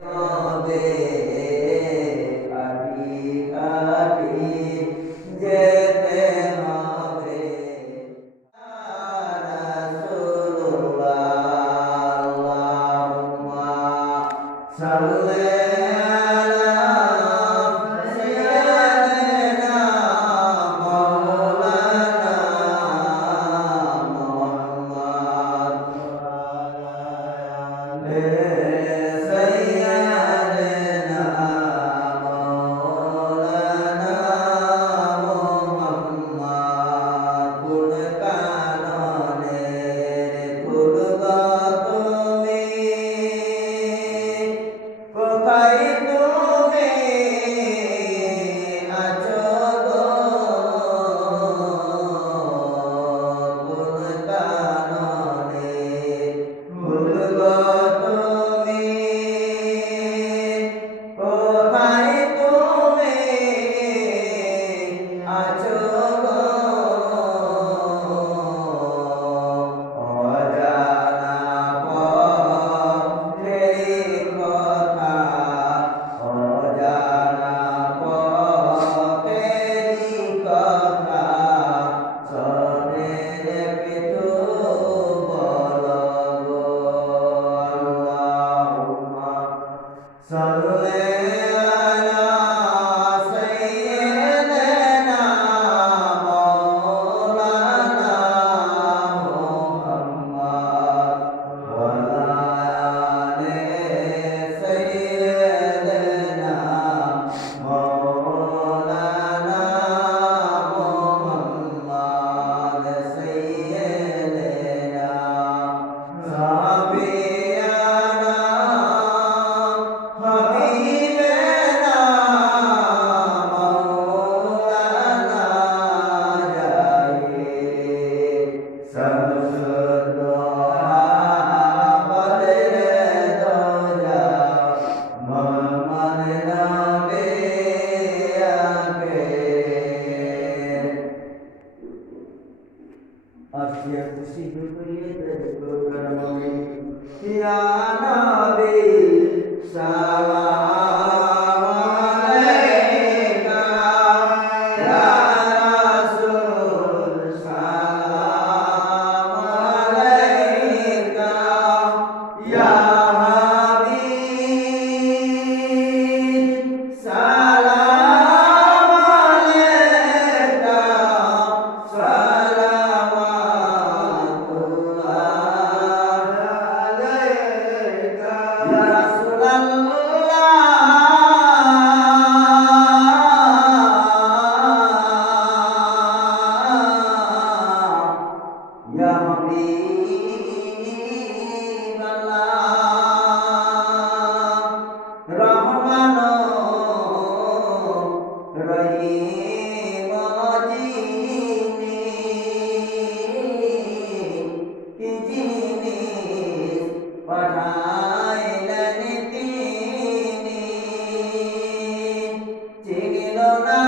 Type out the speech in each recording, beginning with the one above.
হবে কাটি কাটি যেতে হবে রাসূলুল্লাহ আল্লাহুম্মা সাল্লি আলা সাইয়্যিদিনা মাওলানা Muhammad Asyik musibah berkata Ya Nabi Salam alaika Ya Rasul Salam alaika Ya Habib Salam alaika Ya Habiballah Rahmanur Rahim কি জিনিস পাঠাইলেন তিনি চিনিল না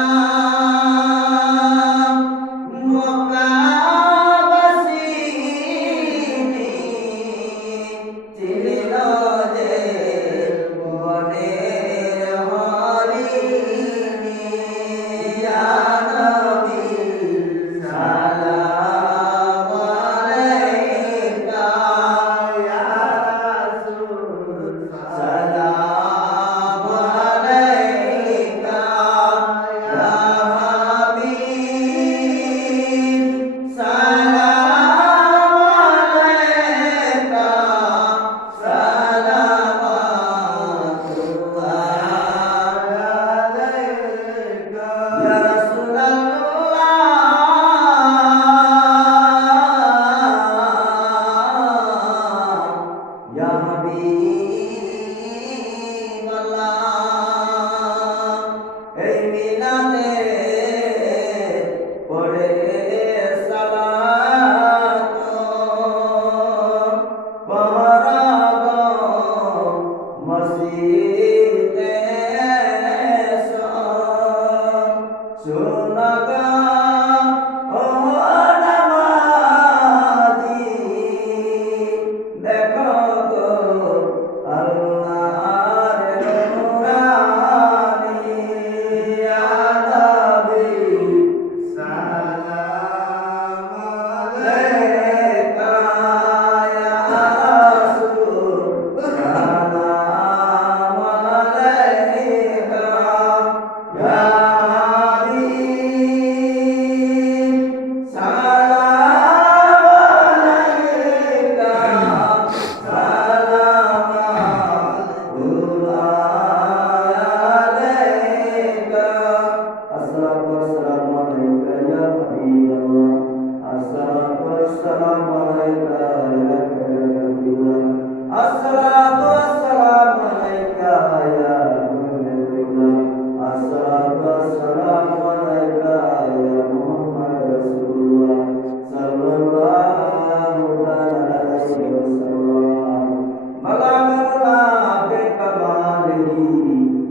দেখো গো আল্লাহর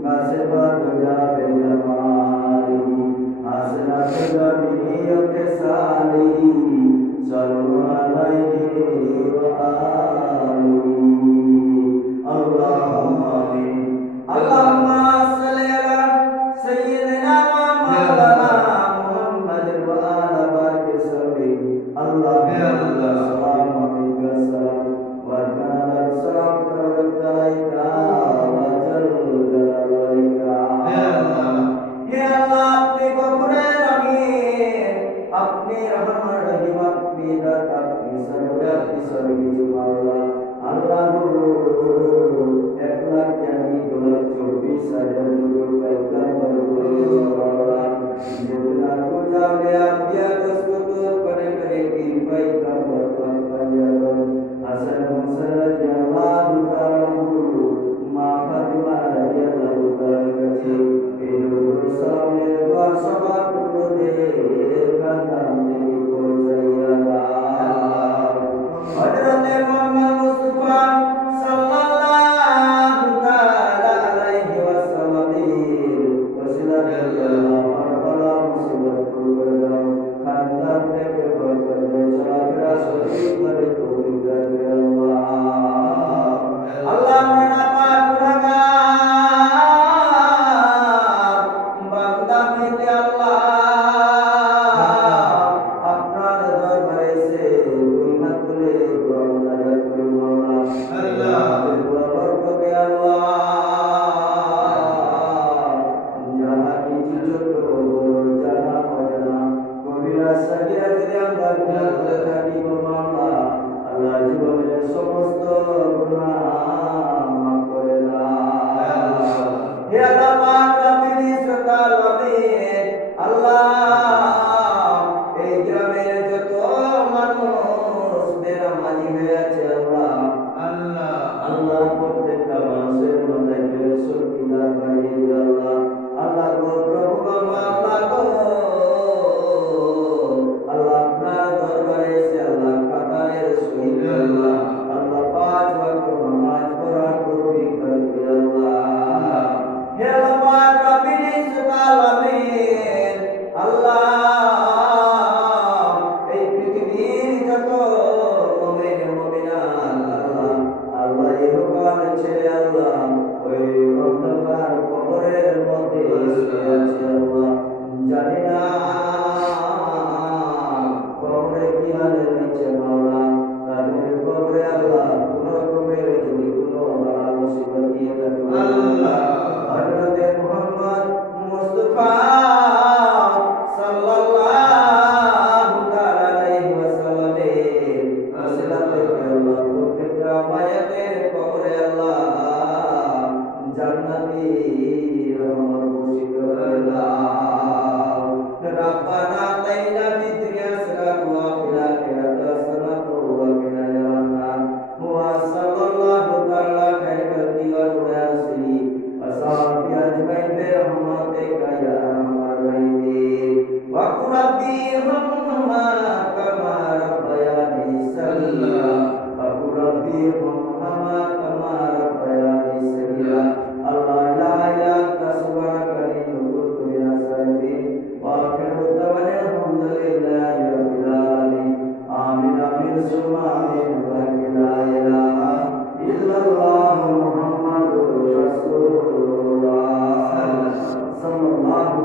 كسبت جاب جماله حسنت جميع خصاله صلوا عليه وآله اللهم آمين اللهم صل على سيدنا ومولانا محمد وعلى بارك وسلم اللهم السلام عليك السلام وكان السلام تبارك عليك وجل جلالك يا الله अपने गफूरे रहीम अपने रहमान रहीम अपनी दात अपनी सर्वव्यापी मामला अल्लाह गुरु 1,24,000 जुलूस पैगंबर मामला जितना कुछ आपने किया उसको तो बड़े की बाई का पंजाब हसन मुसरत अल्लाह ताला मां फातिमा रजी अल्लाह ताला कछे इदुर सामने वा सबब को दे कदम ने को चाहिए हजरत मोहम्मद मुस्तफा सल्लल्लाहु ताला अलैहि वसल्लम वसिला अल्लाह बड़ा मुसीबत को खानदान থেকে বরকত চলাফেরা সঠিক ভাবে তৌফিক দান করে আল্লাহ আমরা পাক গুনাহগার বান্দা হইতে আল্লাহ আপনার দরবারে এসে দুই হাত তুলে দোয়া মুনাজাত করি মাওলা আল্লাহ বরকতে আল্লাহ যাহা কিছু ছোট জানা অজানা কবিরা সাগিরা যদি আমরা গুনাহ করে থাকি মাওলা আল্লাহ জীবনের সমস্ত গুনাহ মাফ করে দাও হে আল্লাহ পাক রব্বিল ইজ্জতিল আলামিন আল্লাহ এই গ্রামের যত মানুষ বেনামাজি হয়ে আছে আল্লাহ আল্লাহ প্রত্যেকটা মানুষের মধ্যে শক্তি দান বাড়িয়ে দিও আল্লাহ আল্লাহ গো প্রভু গো মাওলা গো আল্লাহ আপনার দরবারে এসে আল্লাহ কাতারের শহীদ আল্লাহ আল্লাহ 5 ওয়াক্ত নামাজ পড়ার তৌফিক দান করে আল্লাহ হে আল্লাহ পাক রব্বিল ইজ্জতিল আলামিন আল্লাহ এই পৃথিবীর যত মুমিন মুমিনাত আল্লাহ আল্লাহ ইহকাল ছেড়ে আল্লাহ ওই অন্ধকার কবরের মধ্যে শুয়ে আছে আল্লাহ জানি না কবরে কি হালে রয়েছে মাওলা তাদের কবরে আল্লাহ কোনো রকমের যদি কোনো বালা মুসিবত দিয়ে থাকে আল্লাহ হযরত মুহাম্মদ মুস্তাফা সাল্লাল্লাহু তাআলা আলাইহি ওয়াসাল্লামের ওসিলাতে আল্লাহ প্রত্যেকটা মায়াতের কবরে আল্লাহ জান্নাতি রহমত বর্ষিত করে দাও রব্বানা আতাইনা ফিদ দুনিয়া হাসানাতাও ওয়া ফিল আখিরাতি হাসানাতাও ওয়া কিনা আযাবান্নার ওয়া সাল্লাল্লাহু তাআলা খাইরাল দিওয়াসি ওয়া সাহাবি আজমাইন বিরহমাতিকা ইয়া আরহামার রাহিমিন ওয়া কুর রাব্বি ইরহামহুমা কামা রাব্বায়ানি সগীরা ওয়া কুর রাব্বি ইরহামহুমা কামা রাব্বায়ানি সগীরা আল্লাহ লা ইলাহা ইল্লা সুবহানাকা ইন্নী কুনতু মিনাজ জালিমিন ওয়া আখিরু দাওয়ানা আলহামদুলিল্লাহি রাব্বিল আলামিন আমিন আমিন সুম্মা আমিন ওয়া লা ইলাহা ইল্লাল্লাহু মুহাম্মাদুর রাসূলুল্লাহ সাল্লাল্লাহু